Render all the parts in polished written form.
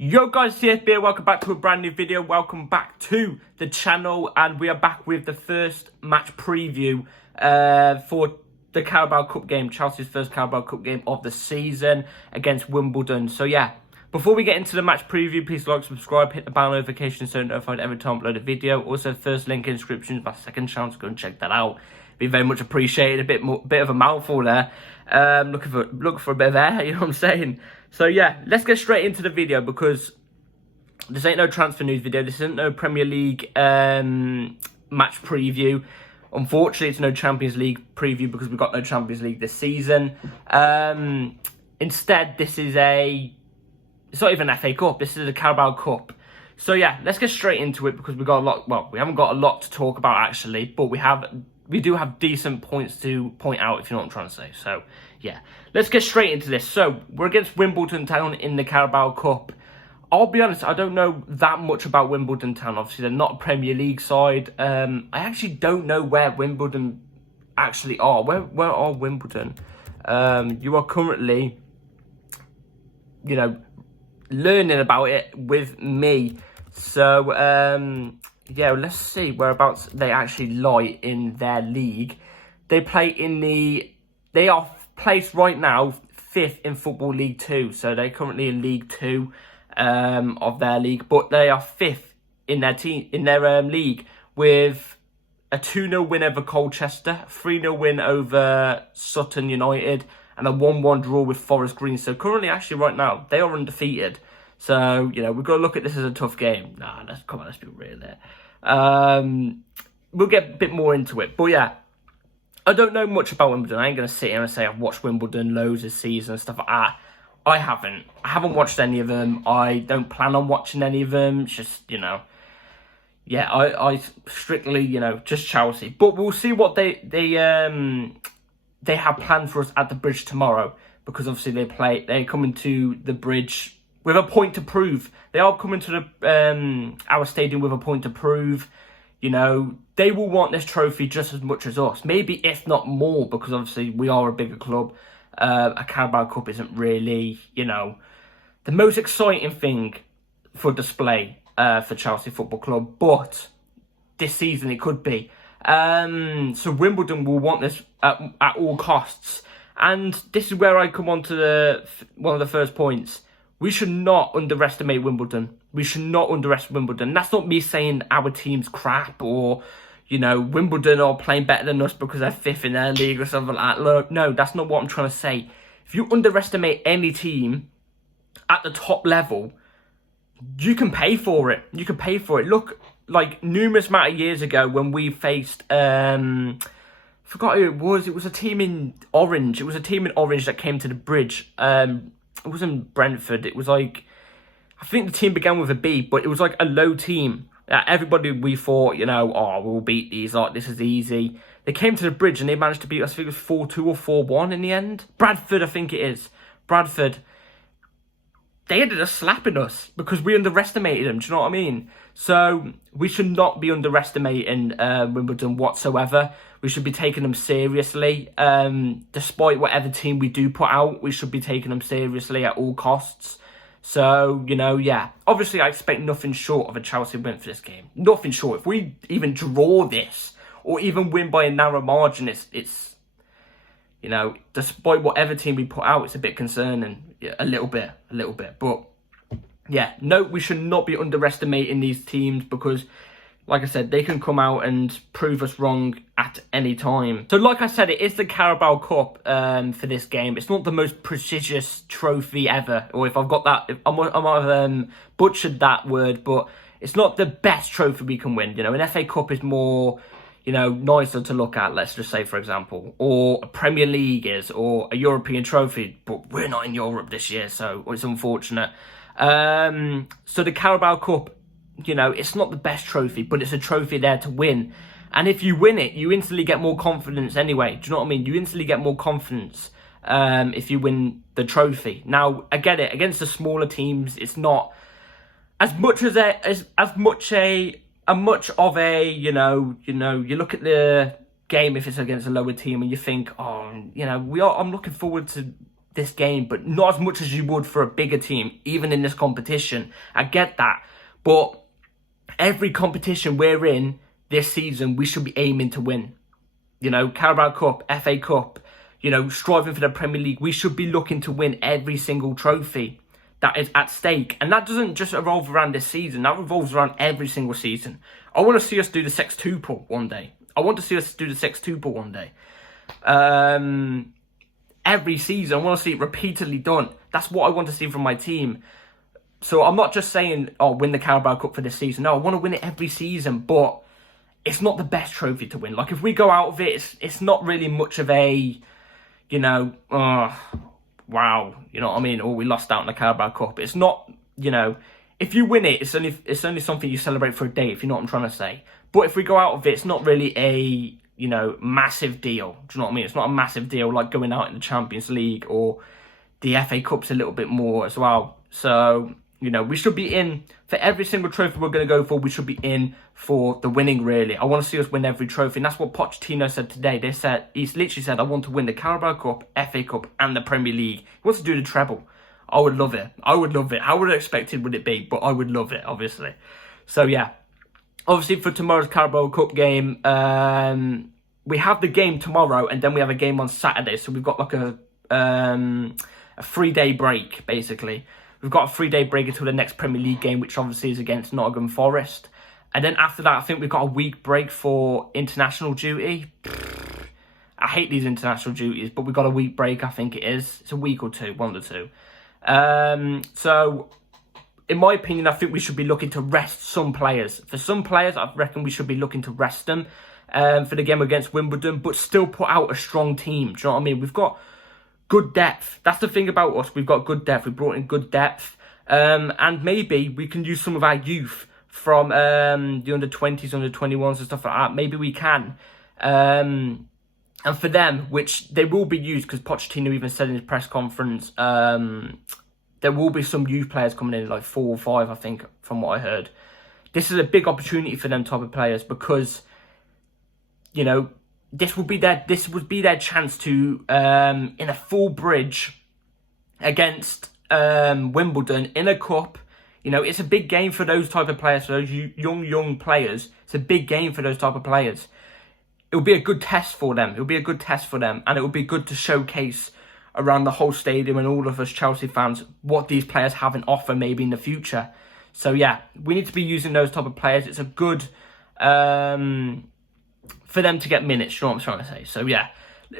Yo guys, CSB, welcome back to a brand new video. Welcome back to the channel, and we are back with the first match preview for the Carabao Cup game, Chelsea's first Carabao Cup game of the season against Wimbledon. So yeah, before we get into the match preview, please like, subscribe, hit the bell notification so you're notified every time I upload a video. Also, first link in the description is my second channel, so go and check that out. Be very much appreciated. Bit of a mouthful there. Looking for a bit of air, you know what I'm saying? So yeah, let's get straight into the video because this ain't no transfer news video. This isn't no Premier League match preview. Unfortunately, it's no Champions League preview because we've got no Champions League this season. Instead, this is it's not even an FA Cup. This is a Carabao Cup. So yeah, let's get straight into it because we got a lot. Well, we haven't got a lot to talk about actually, but we do have decent points to point out, if you know what I'm trying to say. So, yeah. Let's get straight into this. So, we're against Wimbledon Town in the Carabao Cup. I'll be honest, I don't know that much about Wimbledon Town. Obviously, they're not a Premier League side. I actually don't know where Wimbledon actually are. Where are Wimbledon? You are currently, learning about it with me. So, yeah, let's see whereabouts they actually lie in their league. They are placed right now 5th in Football League 2. So they're currently in League 2 of their league. But they are 5th in their league with a 2-0 win over Colchester, a 3-0 win over Sutton United, and a 1-1 draw with Forest Green. So currently, actually right now, they are undefeated. So, we've got to look at this as a tough game. Let's be real there. We'll get a bit more into it. But yeah, I don't know much about Wimbledon. I ain't going to sit here and say I've watched Wimbledon loads this season and stuff like that. I haven't watched any of them. I don't plan on watching any of them. It's just, yeah, I strictly, just Chelsea. But we'll see what they have planned for us at the Bridge tomorrow. Because obviously they're coming to the Bridge with a point to prove. They are coming to our stadium with a point to prove. They will want this trophy just as much as us. Maybe if not more, because obviously we are a bigger club. A Carabao Cup isn't really, the most exciting thing for display for Chelsea Football Club. But this season it could be. So Wimbledon will want this at all costs. And this is where I come on to one of the first points. We should not underestimate Wimbledon. We should not underestimate Wimbledon. That's not me saying our team's crap or, Wimbledon are playing better than us because they're 5th in their league or something like that. Look, no, that's not what I'm trying to say. If you underestimate any team at the top level, you can pay for it. You can pay for it. Look, like numerous amount of years ago when we faced, forgot who it was. It was a team in Orange. It was a team in Orange that came to the Bridge. It wasn't Brentford. It was like, I think the team began with a B, but it was like a low team. Everybody, we thought, we'll beat these. Like, this is easy. They came to the Bridge and they managed to beat us. I think it was 4-2 or 4-1 in the end. Bradford, I think it is. Bradford. They ended up slapping us because we underestimated them. Do you know what I mean? So we should not be underestimating Wimbledon whatsoever. We should be taking them seriously. Despite whatever team we do put out, we should be taking them seriously at all costs. So, yeah. Obviously, I expect nothing short of a Chelsea win for this game. Nothing short. If we even draw this or even win by a narrow margin, it's despite whatever team we put out, it's a bit concerning. Yeah, a little bit. But, yeah, no, we should not be underestimating these teams because, like I said, they can come out and prove us wrong at any time. So, like I said, it is the Carabao Cup for this game. It's not the most prestigious trophy ever. Or if I've got that, I might have butchered that word, but it's not the best trophy we can win. An FA Cup is more, nicer to look at, let's just say, for example. Or a Premier League is, or a European trophy. But we're not in Europe this year, so it's unfortunate. So the Carabao Cup, it's not the best trophy, but it's a trophy there to win. And if you win it, you instantly get more confidence anyway. Do you know what I mean? You instantly get more confidence if you win the trophy. Now, I get it. Against the smaller teams, it's not as much of a, you look at the game if it's against a lower team and you think, I'm looking forward to this game, but not as much as you would for a bigger team, even in this competition. I get that. But every competition we're in this season, we should be aiming to win. You know, Carabao Cup, FA Cup, you know, striving for the Premier League. We should be looking to win every single trophy that is at stake. And that doesn't just revolve around this season. That revolves around every single season. I want to see us do the sextuple one day. I want to see us do the sextuple one day. Every season, I want to see it repeatedly done. That's what I want to see from my team. So I'm not just saying, oh, win the Carabao Cup for this season. No, I want to win it every season, but it's not the best trophy to win. Like, if we go out of it, it's not really much of a, you know, wow, you know what I mean? Or we lost out in the Carabao Cup. It's not, you know, if you win it, it's only something you celebrate for a day, if you know what I'm trying to say. But if we go out of it, it's not really a, you know, massive deal. Do you know what I mean? It's not a massive deal like going out in the Champions League, or the FA Cup's a little bit more as well. So, you know, we should be in for every single trophy we're going to go for. We should be in for the winning, really. I want to see us win every trophy. And that's what Pochettino said today. He's literally said, I want to win the Carabao Cup, FA Cup, and the Premier League. He wants to do the treble. I would love it. I would love it. How would I expected would it be? But I would love it, obviously. So, yeah. Obviously, for tomorrow's Carabao Cup game, we have the game tomorrow, and then we have a game on Saturday. So we've got like a 3-day break, basically. We've got a 3-day break until the next Premier League game, which obviously is against Nottingham Forest. And then after that, I think we've got a week break for international duty. I hate these international duties, but we've got a week break, I think it is. It's a week or two, one or two. So, in my opinion, I think we should be looking to rest some players. For some players, I reckon we should be looking to rest them for the game against Wimbledon, but still put out a strong team. Do you know what I mean? We've got good depth. That's the thing about us. We've got good depth. We've brought in good depth. And maybe we can use some of our youth from the under-20s, under-21s and stuff like that. Maybe we can. And for them, which they will be used, because Pochettino even said in his press conference, there will be some youth players coming in, like 4 or 5, I think, from what I heard. This is a big opportunity for them type of players, because, you know, this would be their chance to, in a full bridge against Wimbledon in a cup. You know, it's a big game for those type of players, for those young players. It's a big game for those type of players. It will be a good test for them. It will be a good test for them, and it will be good to showcase around the whole stadium and all of us Chelsea fans what these players have in offer maybe in the future. So yeah, we need to be using those type of players. It's a good for them to get minutes, you know what I'm trying to say. So yeah,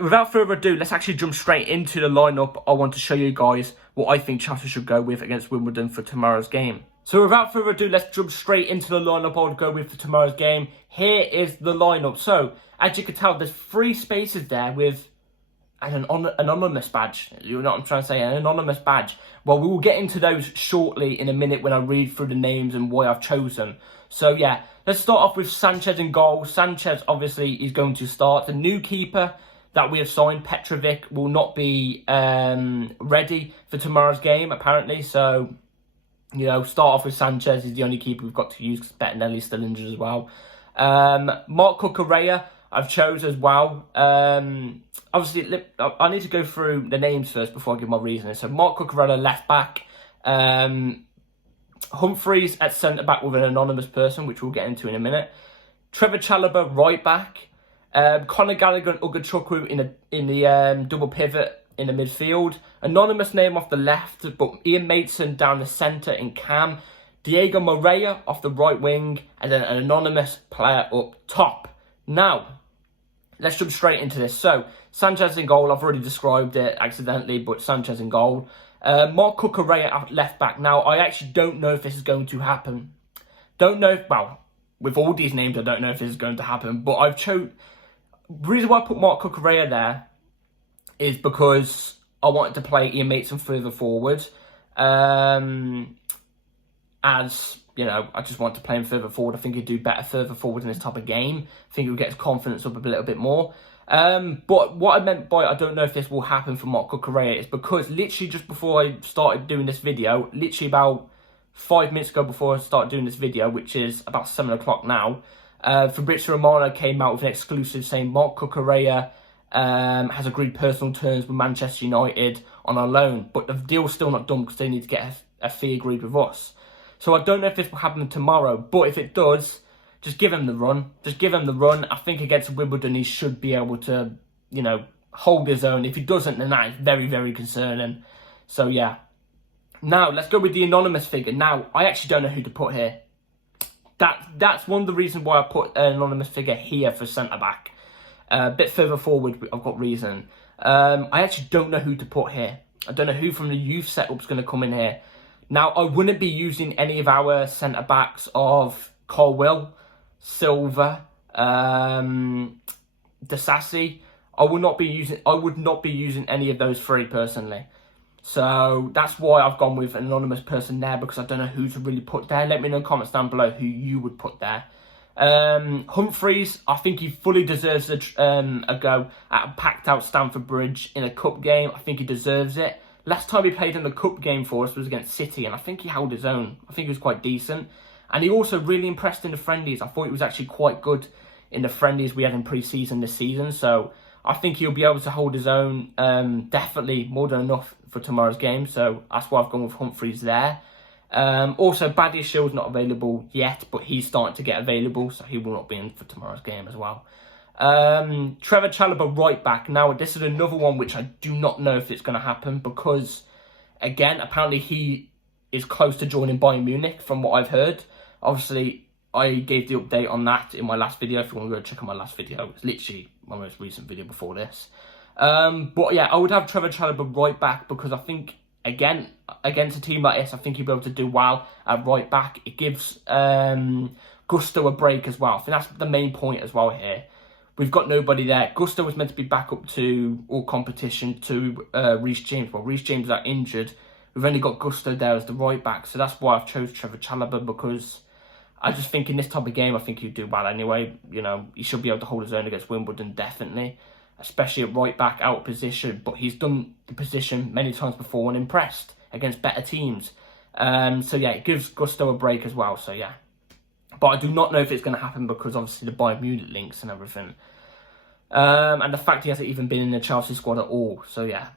without further ado, let's actually jump straight into the lineup. I want to show you guys what I think Chelsea should go with against Wimbledon for tomorrow's game. So without further ado, let's jump straight into the lineup I would go with for tomorrow's game. Here is the lineup. So, as you can tell, there's 3 spaces there with an anonymous badge. You know what I'm trying to say? An anonymous badge. Well, we will get into those shortly in a minute when I read through the names and why I've chosen. So, yeah, let's start off with Sanchez in goal. Sanchez, obviously, is going to start. The new keeper that we have signed, Petrovic, will not be ready for tomorrow's game, apparently. So, you know, start off with Sanchez. He's the only keeper we've got to use because Bettinelli's still injured as well. Marc Cucurella, I've chose as well. Obviously, I need to go through the names first before I give my reasoning. So, Marc Cucurella, left back. Humphreys at centre-back with an anonymous person, which we'll get into in a minute. Trevor Chalobah, right back. Conor Gallagher and Ugachukwu in the double pivot in the midfield. Anonymous name off the left, but Ian Maatson down the centre in cam. Diego Moreira off the right wing, and then an anonymous player up top. Now, let's jump straight into this. So, Sanchez in goal. I've already described it accidentally, but Sanchez in goal. Marc Cucurella at left back. Now, I actually don't know if this is going to happen. Don't know if, well, with all these names, I don't know if this is going to happen, but I've chose. The reason why I put Marc Cucurella there is because I wanted to play Ian Maatson further forward. As, you know, I just want to play him further forward. I think he'd do better further forward in this type of game. I think he would get his confidence up a little bit more. But what I meant by I don't know if this will happen for Marc Cucurella is because literally just before I started doing this video, literally about 5 minutes ago before I started doing this video, which is about 7 o'clock now, Fabrizio Romano came out with an exclusive saying Marc Cucurella has agreed personal terms with Manchester United on a loan, but the deal's still not done because they need to get a fee agreed with us. So I don't know if this will happen tomorrow, but if it does, just give him the run. Just give him the run. I think against Wimbledon, he should be able to, hold his own. If he doesn't, then that is very, very concerning. So, yeah. Now, let's go with the anonymous figure. Now, I actually don't know who to put here. That's one of the reasons why I put an anonymous figure here for centre-back. A bit further forward, I've got reason. I actually don't know who to put here. I don't know who from the youth setup's going to come in here. Now, I wouldn't be using any of our centre-backs of Colwill, Silva, Disasi. I would not be using any of those three personally. So that's why I've gone with an anonymous person there, because I don't know who to really put there. Let me know in the comments down below who you would put there. Humphreys, I think he fully deserves a go at a packed out Stamford Bridge in a cup game. I think he deserves it. Last time he played in the cup game for us was against City, and I think he held his own. I think he was quite decent. And he also really impressed in the friendlies. I thought he was actually quite good in the friendlies we had in pre-season this season. So I think he'll be able to hold his own, definitely more than enough for tomorrow's game. So that's why I've gone with Humphreys there. Also, Badiashil's not available yet, but he's starting to get available, so he will not be in for tomorrow's game as well. Trevor Chalobah right back. Now, this is another one which I do not know if it's going to happen because, again, apparently he is close to joining Bayern Munich from what I've heard. Obviously, I gave the update on that in my last video. If you want to go check out my last video, it's literally my most recent video before this. But yeah, I would have Trevor Chalobah right back because I think, again, against a team like this, I think he'll be able to do well at right back. It gives Gusto a break as well. I think that's the main point as well here. We've got nobody there. Gusto was meant to be back up to all competition to Reece James. Well, Reece James are injured. We've only got Gusto there as the right back. So that's why I've chose Trevor Chalobah, because I just think in this type of game, I think he'd do well anyway. He should be able to hold his own against Wimbledon, definitely. Especially at right back, out of position. But he's done the position many times before and impressed against better teams. So yeah, it gives Gusto a break as well. So yeah. But I do not know if it's going to happen because obviously the Bayern Munich links and everything. And the fact he hasn't even been in the Chelsea squad at all. So yeah.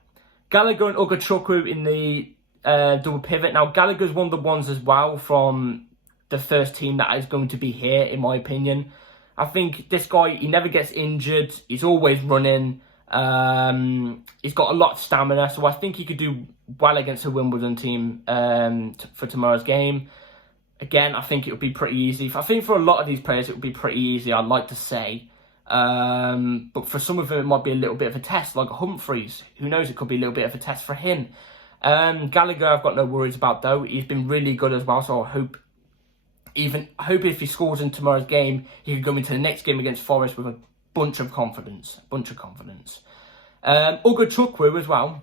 Gallagher and Ugachukwu in the double pivot. Now Gallagher's one of the ones as well from the first team that is going to be here, in my opinion. I think this guy, he never gets injured. He's always running. He's got a lot of stamina. So I think he could do well against a Wimbledon team for tomorrow's game. Again, I think it would be pretty easy. I think for a lot of these players, it would be pretty easy, I'd like to say. But for some of them, it might be a little bit of a test, like Humphreys. Who knows, it could be a little bit of a test for him. Gallagher, I've got no worries about, though. He's been really good as well, so I hope if he scores in tomorrow's game, he could go into the next game against Forest with a bunch of confidence. Ugachukwu as well.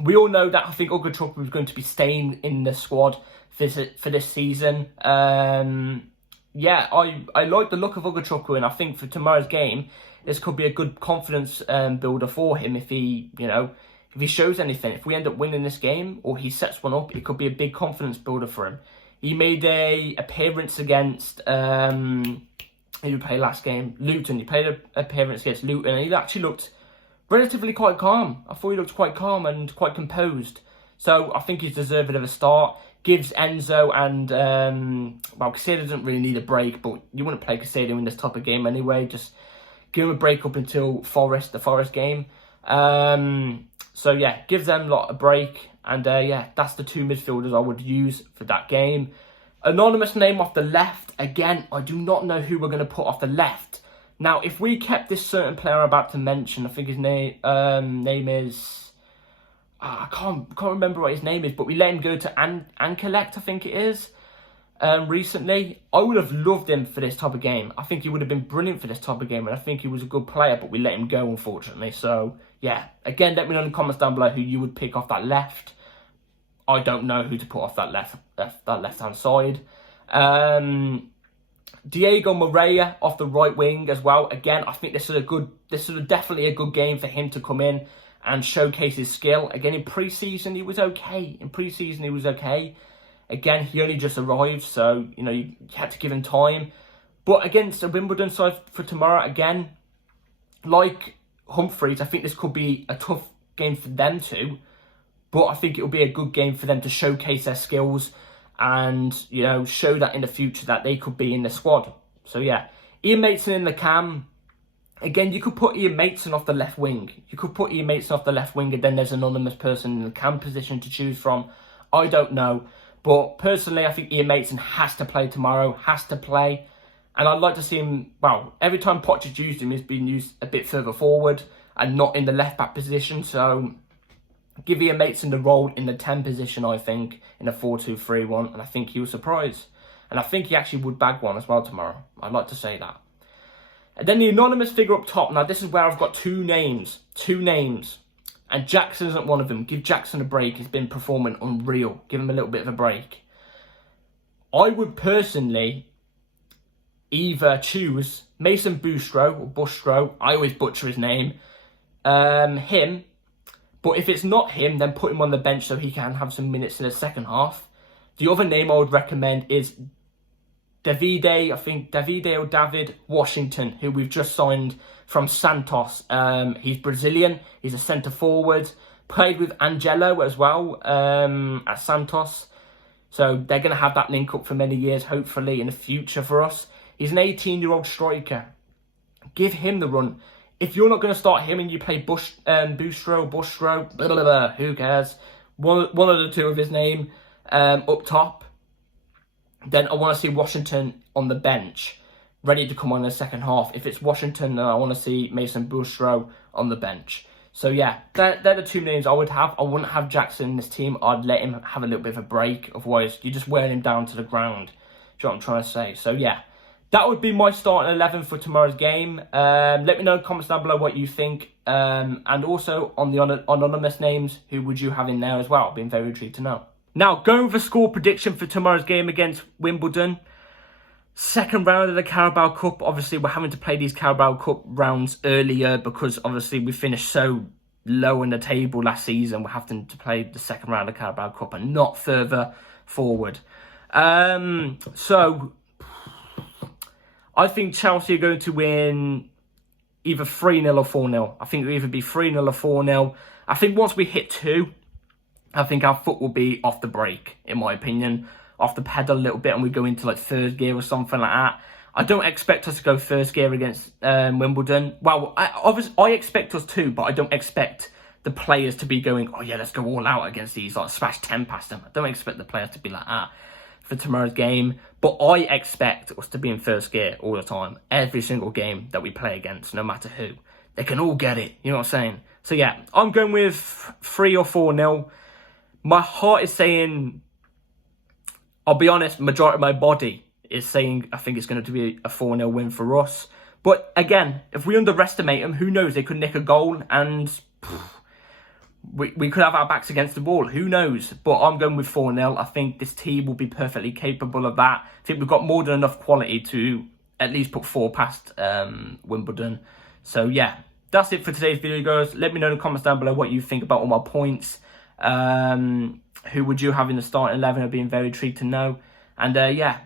We all know that I think Ugachukwu is going to be staying in the squad for this season. Yeah, I like the look of Ugachukwu, and I think for tomorrow's game, this could be a good confidence builder for him if he, if he shows anything. If we end up winning this game or he sets one up, it could be a big confidence builder for him. He made a appearance against who did he play last game? Luton. He played an appearance against Luton, and he actually looked relatively quite calm. I thought he looked quite calm and quite composed. So I think he's deserving of a start. Gives Enzo and, Casado doesn't really need a break, but you wouldn't play Casado in this type of game anyway. Just give him a break up until the Forest game. So yeah, gives them a lot of break. And yeah, that's the two midfielders I would use for that game. Anonymous name off the left. Again, I do not know who we're going to put off the left. Now, if we kept this certain player I'm about to mention, I think his name is... I can't remember what his name is, but we let him go to Ankelect, I think it is, recently. I would have loved him for this type of game. I think he would have been brilliant for this type of game, and I think he was a good player, but we let him go, unfortunately. So, yeah. Again, let me know in the comments down below who you would pick off that left. I don't know who to put off that left-hand side. Diego Moreira off the right wing as well. Again, I think this is definitely a good game for him to come in and showcase his skill. Again, in pre-season, he was okay. Again, he only just arrived, so, you had to give him time. But against the Wimbledon side for tomorrow, again, like Humphreys, I think this could be a tough game for them too. But I think it'll be a good game for them to showcase their skills and, you know, show that in the future that they could be in the squad. So, yeah. Ian Mason in the cam. Again, you could put Ian Mason off the left wing. You could put Ian Mason off the left wing and then there's an anonymous person in the cam position to choose from. I don't know. But personally, I think Ian Mason has to play tomorrow. Has to play. And I'd like to see him, well, every time Poch has used him, he's been used a bit further forward and not in the left-back position. So, give Ian Mason the role in the 10 position, I think, in a 4-2-3-1. And I think he'll surprise. And I think he actually would bag one as well tomorrow. I'd like to say that. And then the anonymous figure up top. Now, this is where I've got two names. And Jackson isn't one of them. Give Jackson a break. He's been performing unreal. Give him a little bit of a break. I would personally either choose Mason Bustro or Bustro. I always butcher his name. Him. But if it's not him, then put him on the bench so he can have some minutes in the second half. The other name I would recommend is David Washington, who we've just signed from Santos. He's Brazilian. He's a centre forward. Played with Angelo as well at Santos. So they're going to have that link up for many years, hopefully, in the future for us. He's an 18-year-old striker. Give him the run. If you're not going to start him and you play Bustro, blah, blah, blah, who cares? One of the two of his name up top. Then I want to see Washington on the bench, ready to come on in the second half. If it's Washington, then I want to see Mason Bustro on the bench. So yeah, they're the two names I would have. I wouldn't have Jackson in this team. I'd let him have a little bit of a break. Otherwise, you're just wearing him down to the ground. Do you know what I'm trying to say? So yeah. That would be my starting 11 for tomorrow's game. Let me know in the comments down below what you think. And also on the anonymous names, who would you have in there as well? I've been very intrigued to know. Now, going with a score prediction for tomorrow's game against Wimbledon. Second round of the Carabao Cup. Obviously, we're having to play these Carabao Cup rounds earlier because obviously we finished so low in the table last season. We're having to play the second round of the Carabao Cup and not further forward. So I think Chelsea are going to win either 3-0 or 4-0. I think it'll either be 3-0 or 4-0. I think once we hit 2, I think our foot will be off the brake, in my opinion. Off the pedal a little bit and we go into like third gear or something like that. I don't expect us to go first gear against Wimbledon. Well, I expect us to, but I don't expect the players to be going, oh yeah, let's go all out against these, like smash 10 past them. I don't expect the players to be like that for tomorrow's game. But I expect us to be in first gear all the time. Every single game that we play against, no matter who. They can all get it. You know what I'm saying? So yeah, I'm going with 3 or 4-0. My heart is saying, I'll be honest, majority of my body is saying I think it's going to be a 4-0 win for us. But again, if we underestimate them, who knows? They could nick a goal and we could have our backs against the wall. Who knows? But I'm going with 4-0. I think this team will be perfectly capable of that. I think we've got more than enough quality to at least put 4 past Wimbledon. So yeah, that's it for today's video, guys. Let me know in the comments down below what you think about all my points. Who would you have in the starting 11? I've been very intrigued to know. And yeah,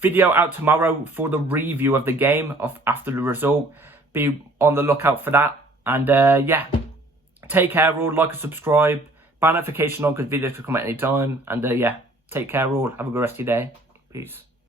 video out tomorrow for the review of the game after the result. Be on the lookout for that. And yeah, take care all. Like and subscribe. Bell notification on because videos can come at any time. And yeah, take care all. Have a good rest of your day. Peace.